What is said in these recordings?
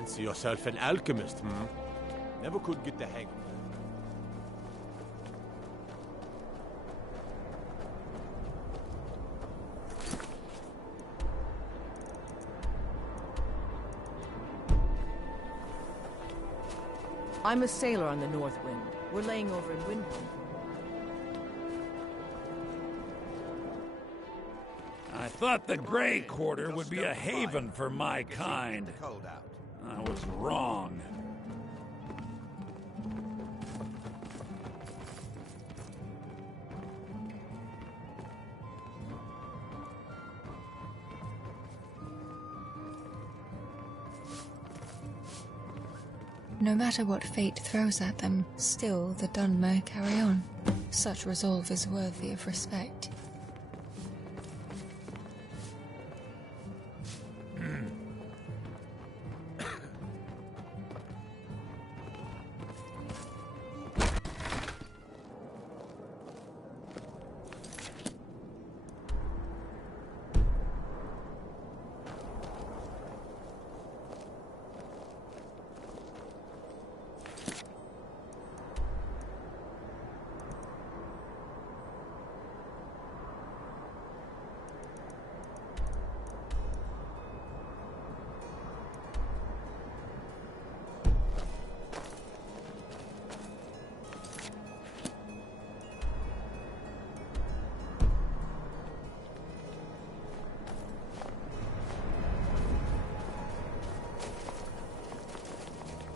Fancy yourself an alchemist, hmm? Never could get the hang of it. I'm a sailor on the North Wind. We're laying over in Windhelm. I thought the Grey Quarter would be a haven for my kind. I was wrong. No matter what fate throws at them, still the Dunmer carry on. Such resolve is worthy of respect.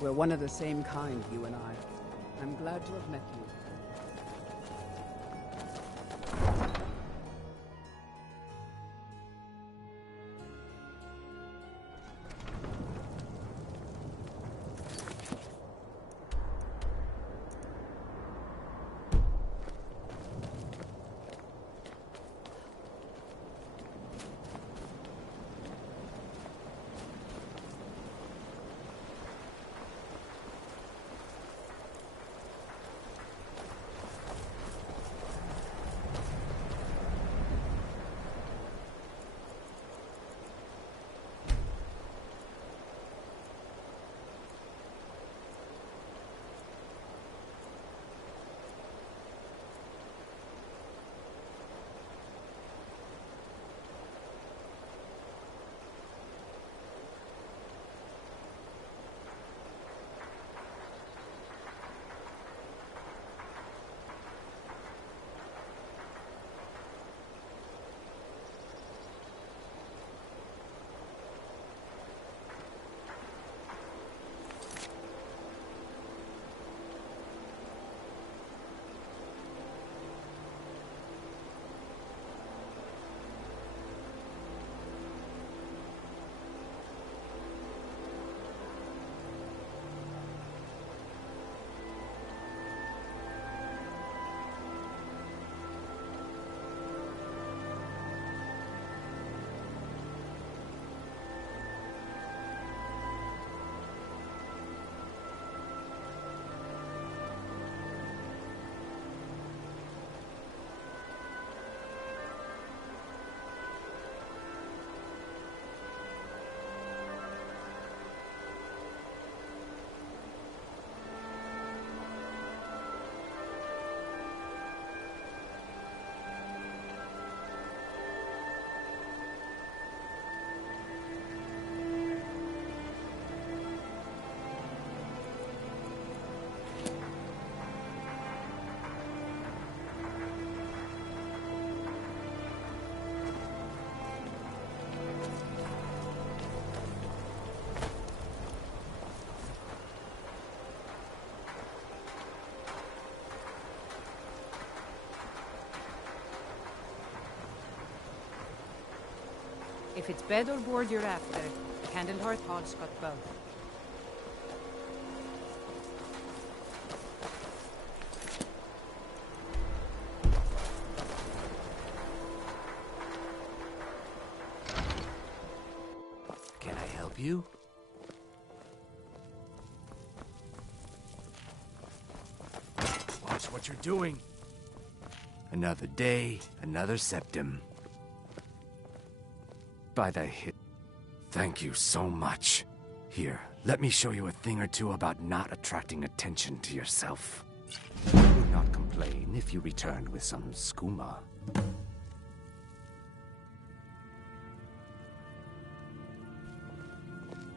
We're one of the same kind, you and I. I'm glad to have met you. If it's bed or board you're after, Candlehearth Hall's got both. Can I help you? Watch what you're doing. Another day, another septim. By the hit. Thank you so much. Here, Let me show you a thing or two about not attracting attention to yourself. I would not complain if you returned with some skooma.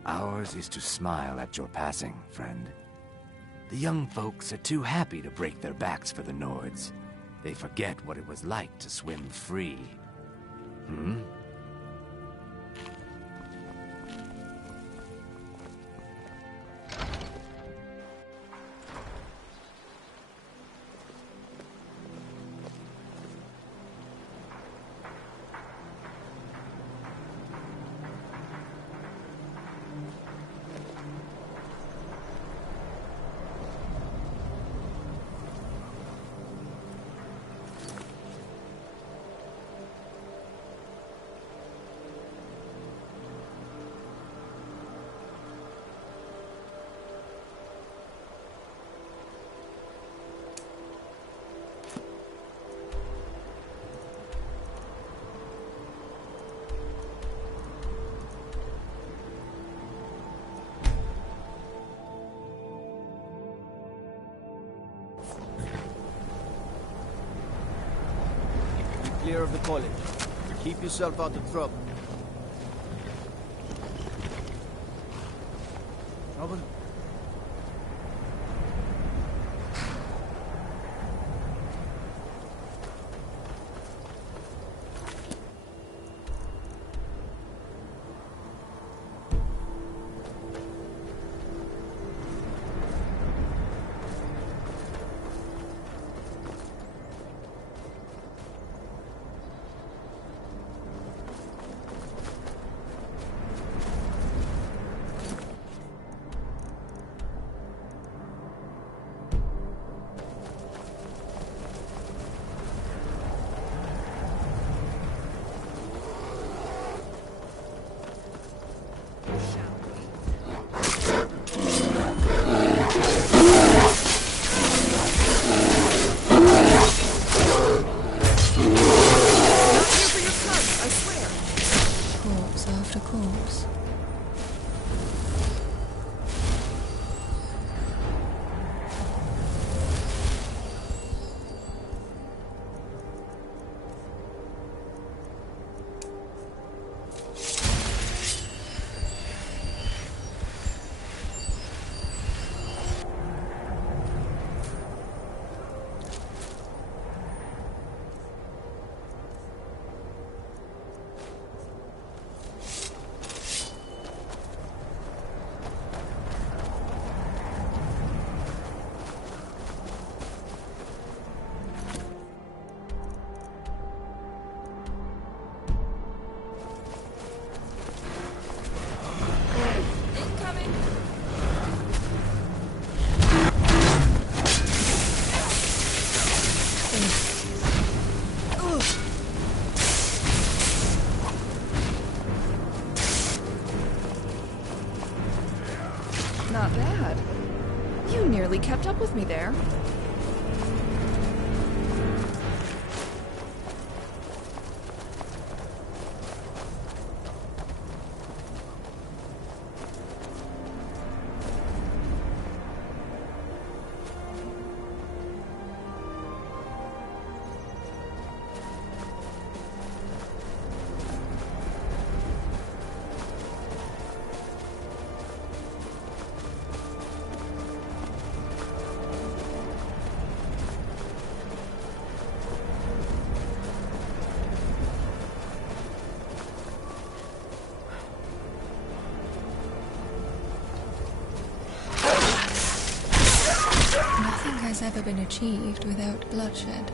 Ours is to smile at your passing, friend. The young folks are too happy to break their backs for the Nords. They forget what it was like to swim free. Hmm? Clear of the college. Keep yourself out of trouble. Trouble? Not bad. You nearly kept up with me there. Has ever been achieved without bloodshed.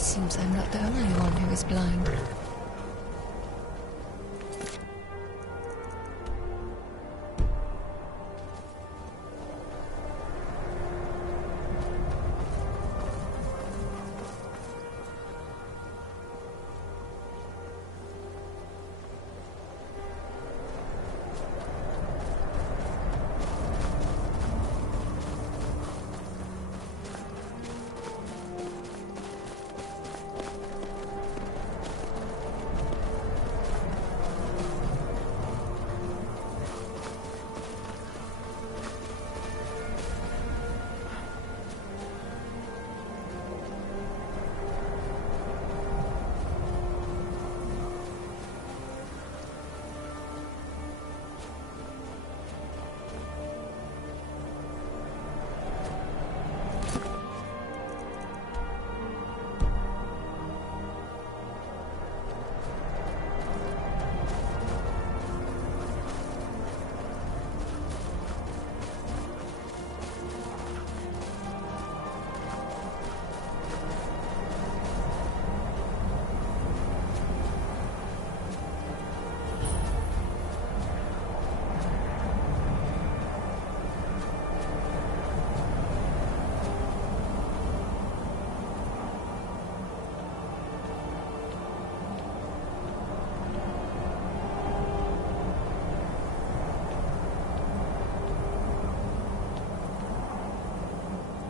It seems I'm not the only one who is blind.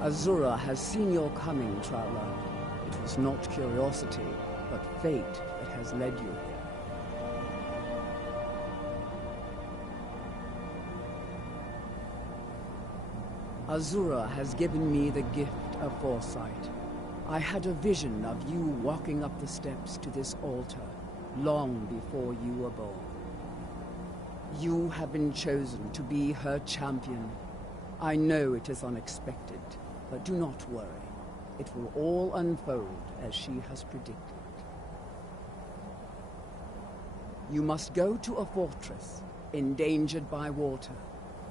Azura has seen your coming, traveler. It was not curiosity, but fate that has led you here. Azura has given me the gift of foresight. I had a vision of you walking up the steps to this altar, long before you were born. You have been chosen to be her champion. I know it is unexpected, but do not worry. It will all unfold as she has predicted. You must go to a fortress, endangered by water,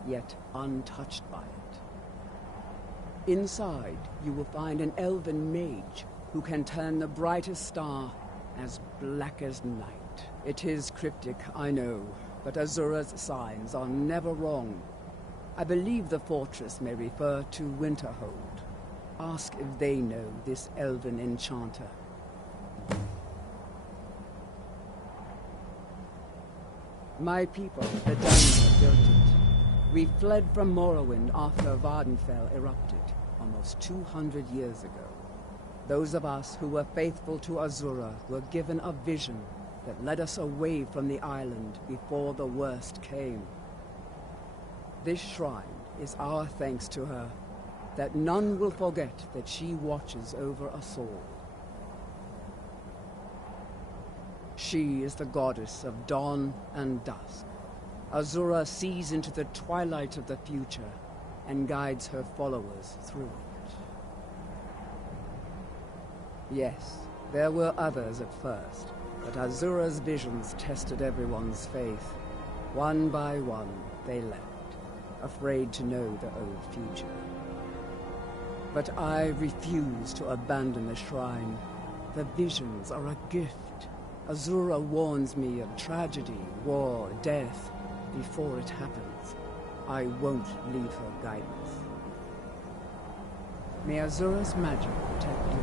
yet untouched by it. Inside, you will find an elven mage who can turn the brightest star as black as night. It is cryptic, I know, but Azura's signs are never wrong. I believe the fortress may refer to Winterhold. Ask if they know this elven enchanter. My people, the Dunmer, built it. We fled from Morrowind after Vardenfell erupted, almost 200 years ago. Those of us who were faithful to Azura were given a vision that led us away from the island before the worst came. This shrine is our thanks to her, that none will forget that she watches over us all. She is the goddess of dawn and dusk. Azura sees into the twilight of the future and guides her followers through it. Yes, there were others at first, but Azura's visions tested everyone's faith. One by one, they left, afraid to know the old future. But I refuse to abandon the shrine. The visions are a gift. Azura warns me of tragedy, war, death. Before it happens, I won't leave her guidance. May Azura's magic protect you.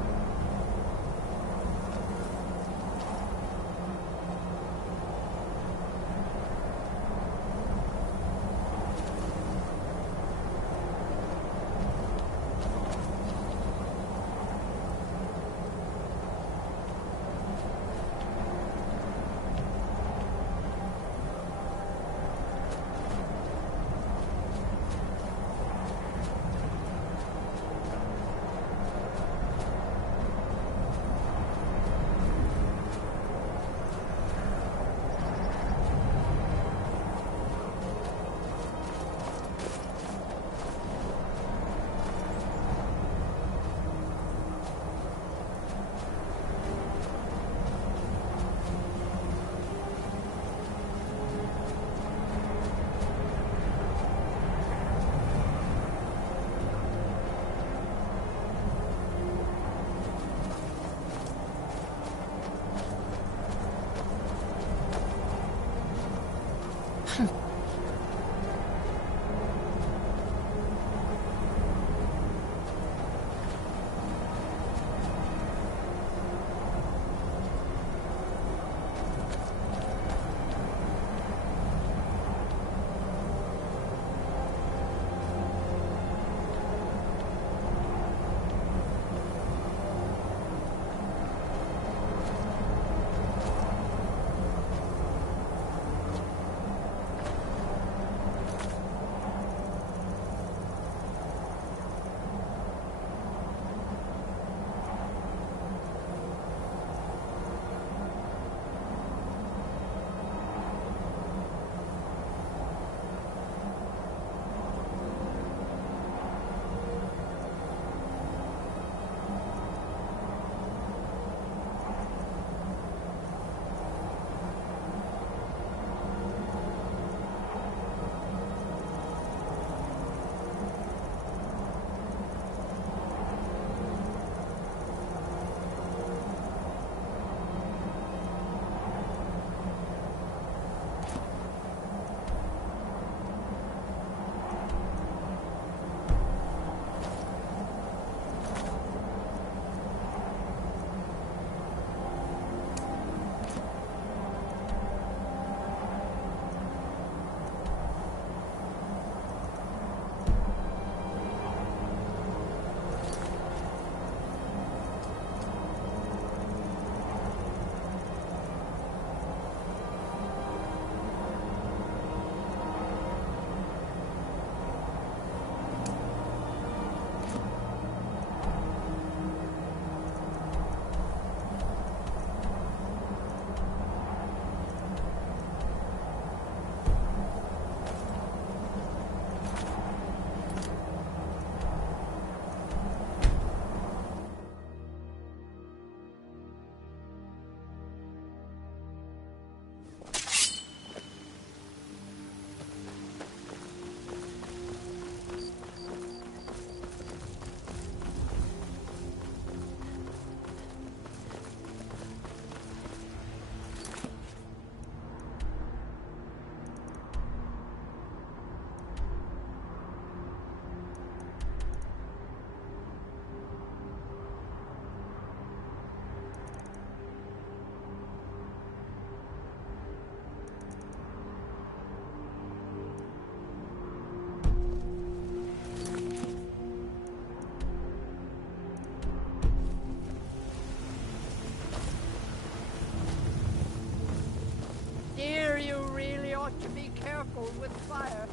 Dear, you really ought to be careful with fire.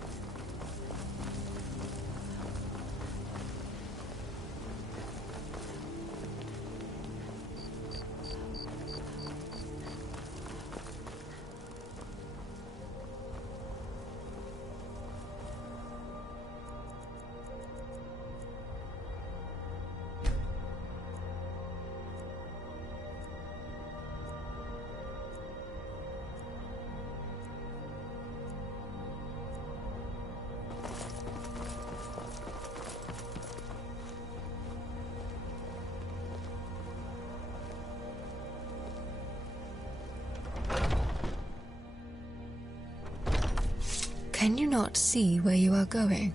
Can you not see where you are going?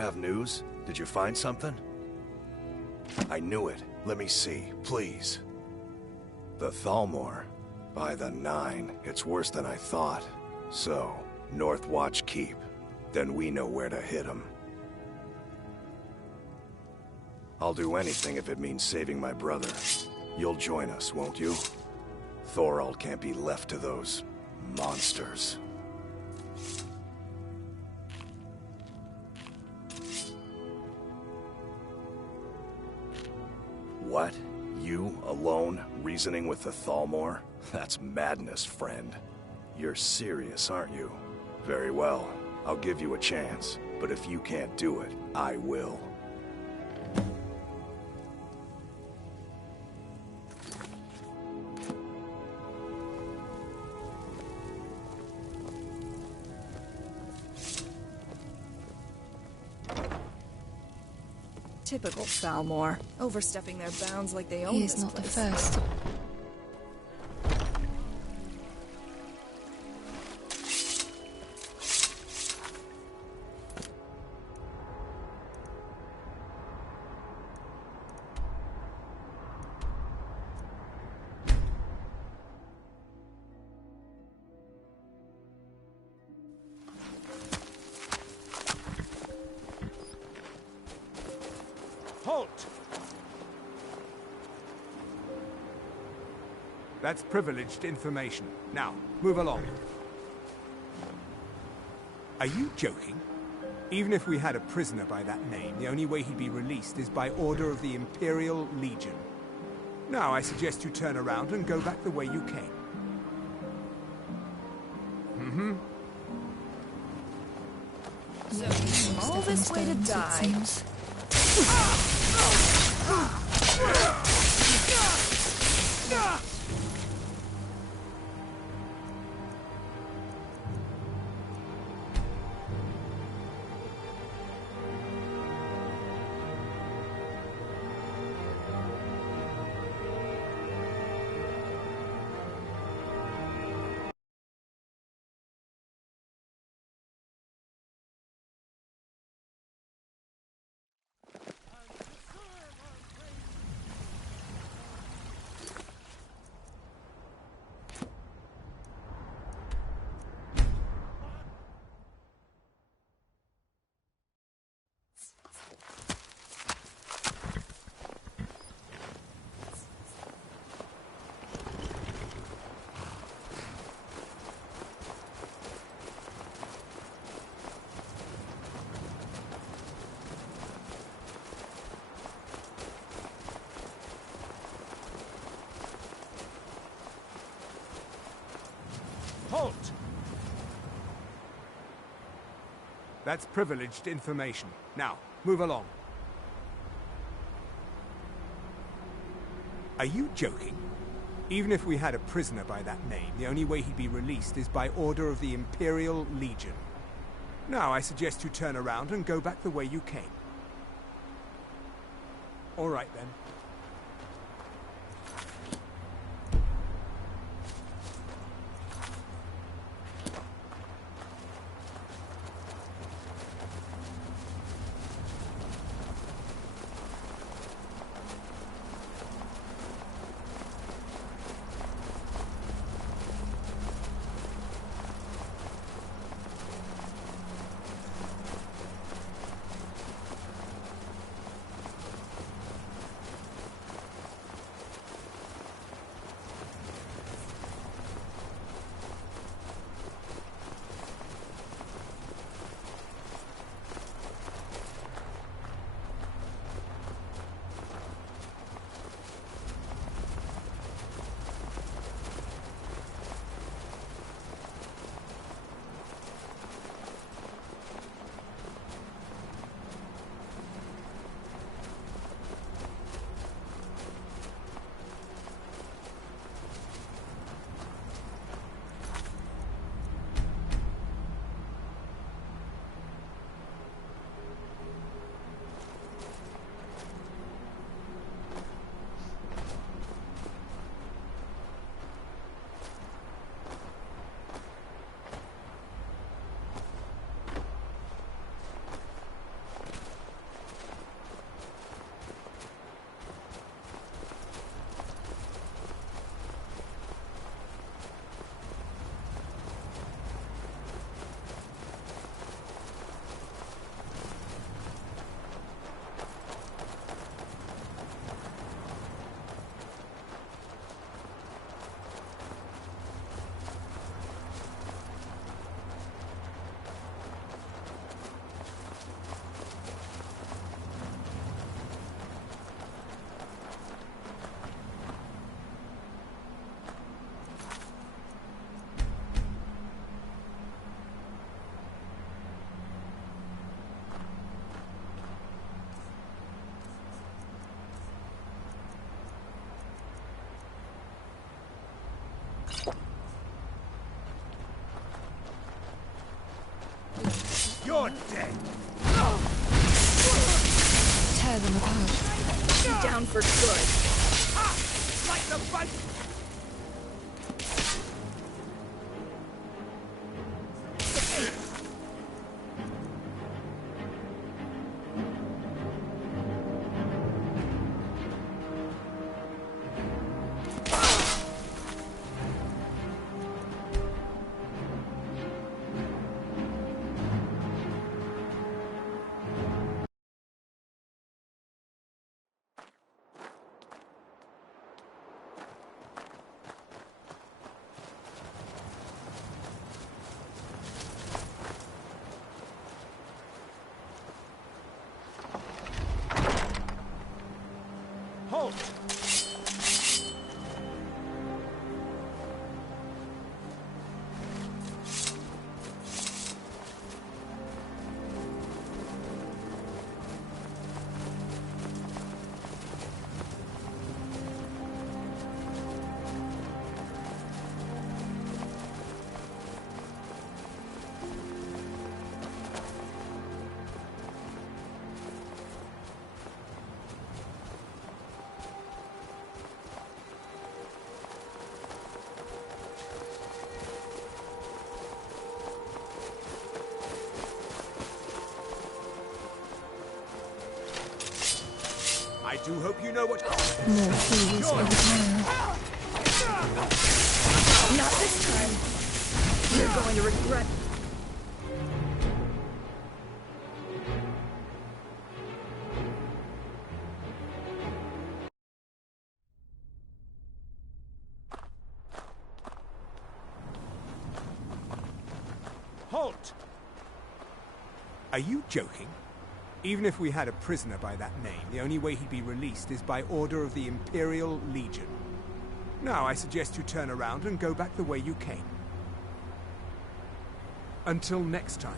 have news? Did you find something? I knew it. Let me see, please. The Thalmor. By the 9, it's worse than I thought. So, North Watch Keep. Then we know where to hit them. I'll do anything if it means saving my brother. You'll join us, won't you? Thorald can't be left to those monsters. What? You, alone, reasoning with the Thalmor? That's madness, friend. You're serious, aren't you? Very well. I'll give you a chance. But if you can't do it, I will. Typical Thalmor. Overstepping their bounds like they own He this is not the place. first. Halt! That's privileged information. Now, move along. Are you joking? Even if we had a prisoner by that name, the only way he'd be released is by order of the Imperial Legion. Now, I suggest you turn around and go back the way you came. Mm-hmm. So, all this way to die. Halt! That's privileged information. Now, move along. Are you joking? Even if we had a prisoner by that name, the only way he'd be released is by order of the Imperial Legion. Now, I suggest you turn around and go back the way you came. All right, then. You're dead. Tear them apart. Down for good. Like the bunch. Halt! I do hope you know what... More fools for the time. Not this time. You're going to regret. Halt! Are you joking? Even if we had a prisoner by that name, the only way he'd be released is by order of the Imperial Legion. Now I suggest you turn around and go back the way you came. Until next time.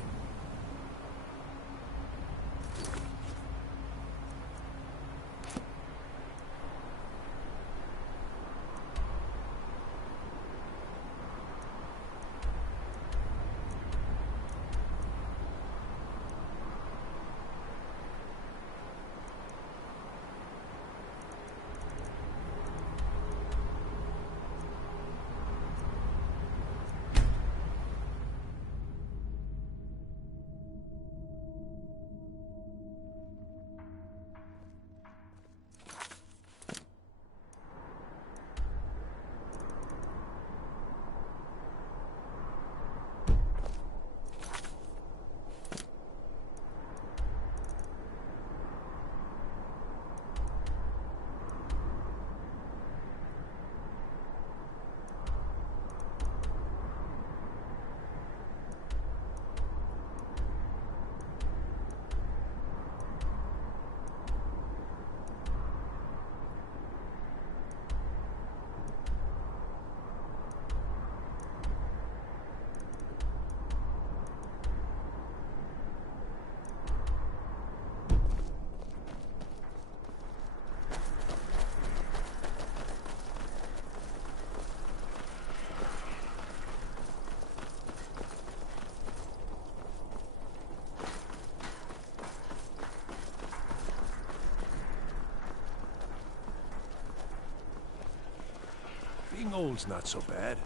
Being old's not so bad.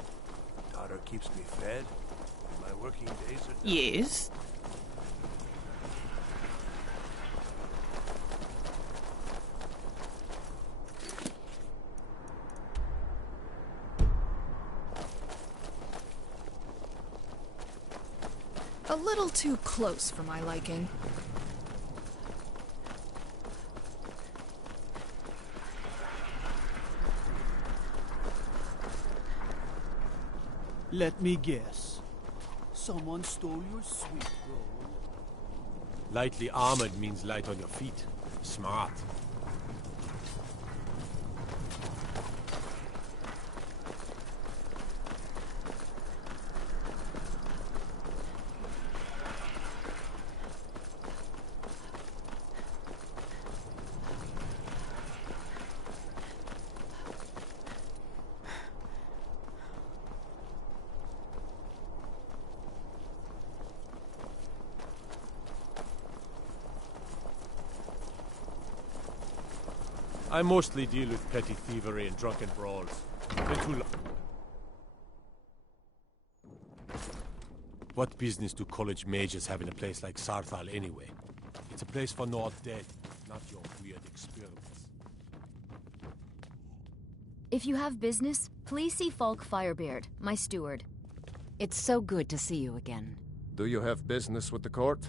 Daughter keeps me fed. My working days are done. Yes? A little too close for my liking. Let me guess. Someone stole your sweet roll. Lightly armored means light on your feet. Smart. I mostly deal with petty thievery and drunken brawls. Been too long. What business do college mages have in a place like Sarthal anyway? It's a place for not dead, not your weird experiments. If you have business, please see Falk Firebeard, my steward. It's so good to see you again. Do you have business with the court?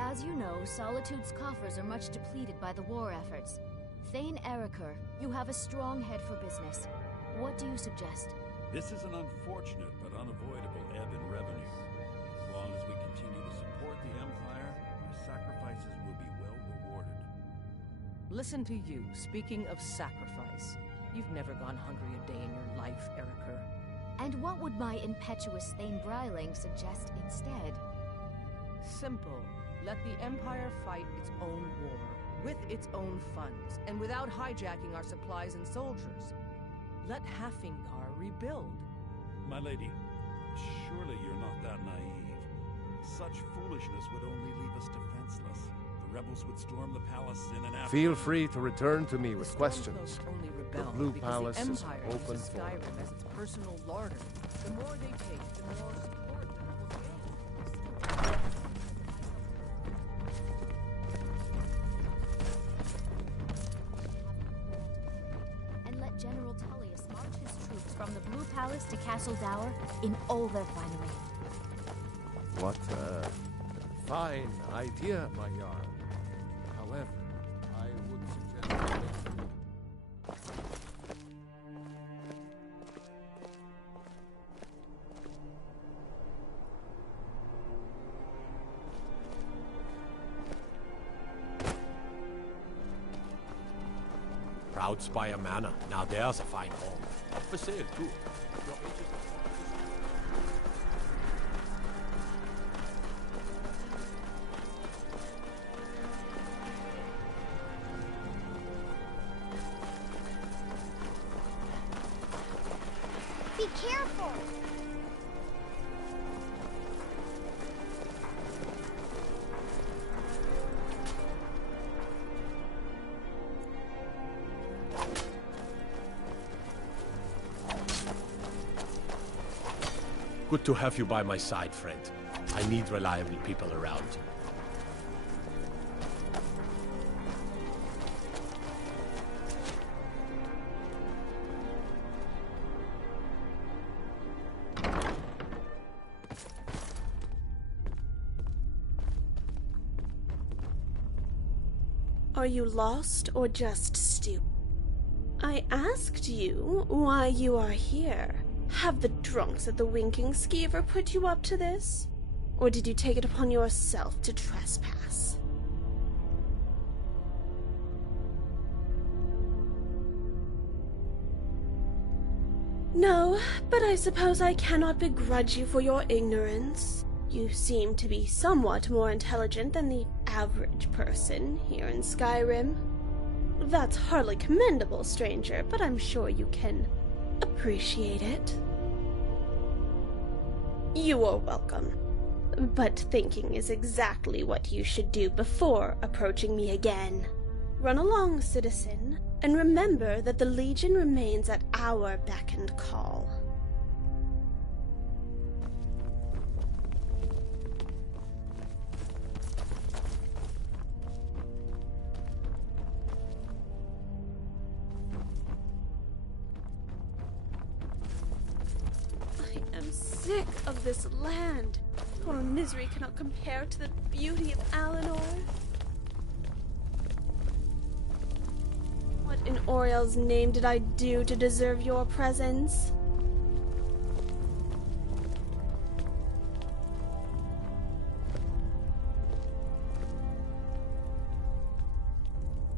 As you know, Solitude's coffers are much depleted by the war efforts. Thane Eriker, you have a strong head for business. What do you suggest? This is an unfortunate but unavoidable ebb in revenue. As long as we continue to support the Empire, our sacrifices will be well rewarded. Listen to you, speaking of sacrifice. You've never gone hungry a day in your life, Eriker. And what would my impetuous Thane Bryling suggest instead? Simple. Let the Empire fight its own war, with its own funds, and without hijacking our supplies and soldiers. Let Hafinggar rebuild. My lady, surely you're not that naive. Such foolishness would only leave us defenseless. The rebels would storm the palace in an afternoon. Feel free to return to me with questions. Only The rebel Blue because Palace the is Empire open uses for Skyrim as its personal larder. The more they take, the more support there will be. And let General Tullius march his troops from the Blue Palace to Castle Dower in all their finery. What a fine idea, my Jarl. However, I would suggest... Proud Spire Manor. Now there's a fine home. Up for sale, too. If you're interested. Be careful! Good to have you by my side, friend. I need reliable people around. Are you lost or just stupid? I asked you why you are here. Have the drunks at the Winking Skeever put you up to this? Or did you take it upon yourself to trespass? No, but I suppose I cannot begrudge you for your ignorance. You seem to be somewhat more intelligent than the average person here in Skyrim. That's hardly commendable, stranger, but I'm sure you can appreciate it. You are welcome. But thinking is exactly what you should do before approaching me again. Run along, citizen, and remember that the Legion remains at our beck and call. I am sick of this land. Our misery cannot compare to the beauty of Alinor. What in Oriel's name did I do to deserve your presence?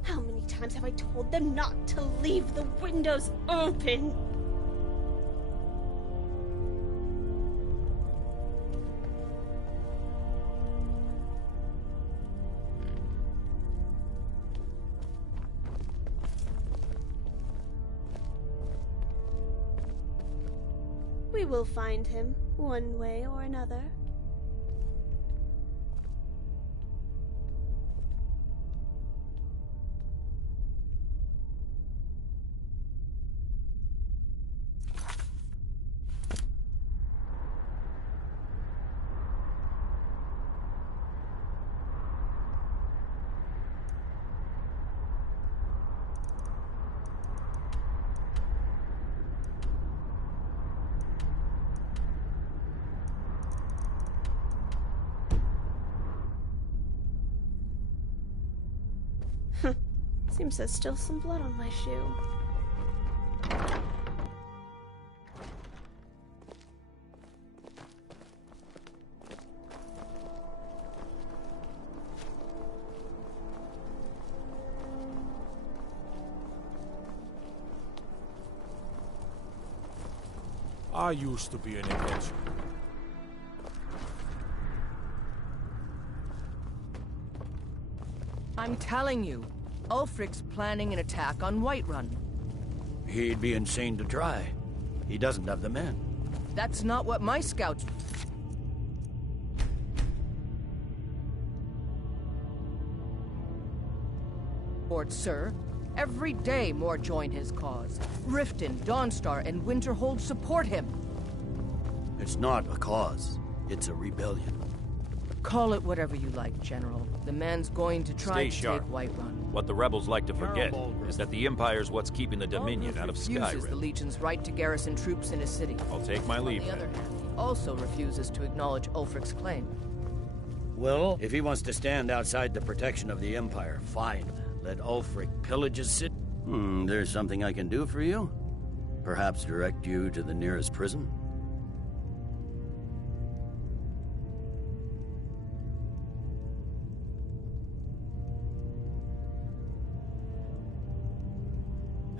How many times have I told them not to leave the windows open? We will find him, one way or another. Seems there's still some blood on my shoe. I used to be an adventurer. I'm telling you, Ulfric's planning an attack on Whiterun. He'd be insane to try. He doesn't have the men. That's not what my scouts... Lord, sir. Every day more join his cause. Riften, Dawnstar, and Winterhold support him. It's not a cause. It's a rebellion. Call it whatever you like, General. The man's going to try to take Whiterun. What the rebels like to forget is that the Empire's what's keeping the Dominion out of refuses the Skyrim. Legion's right to garrison troops in his city. I'll take my leave. On the other hand, he also refuses to acknowledge Ulfric's claim. Well, if he wants to stand outside the protection of the Empire, fine. Let Ulfric pillage his city. There's something I can do for you? Perhaps direct you to the nearest prison?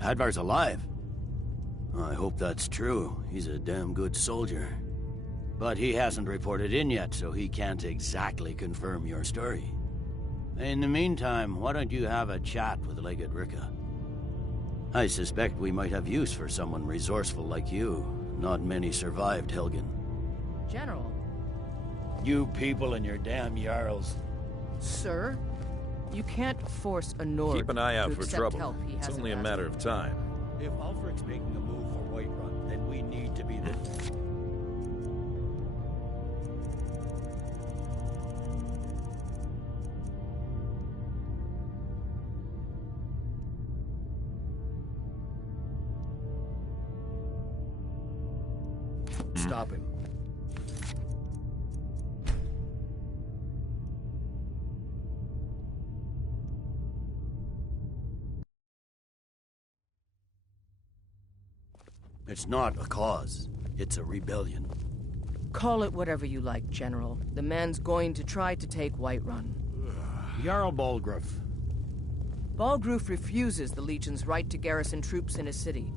Hadvar's alive. I hope that's true. He's a damn good soldier. But he hasn't reported in yet, so he can't exactly confirm your story. In the meantime, why don't you have a chat with Legate Ricka? I suspect we might have use for someone resourceful like you. Not many survived Helgen. General. You people and your damn Jarls. Sir? You can't force a Nord Keep an eye out to for accept trouble. help he It's hasn't only a asked matter for. of time. If Ulfric's making a move for Whiterun, then we need to be the... Stop him. It's not a cause. It's a rebellion. Call it whatever you like, General. The man's going to try to take Whiterun. Jarl Balgruuf. Balgruuf refuses the Legion's right to garrison troops in his city.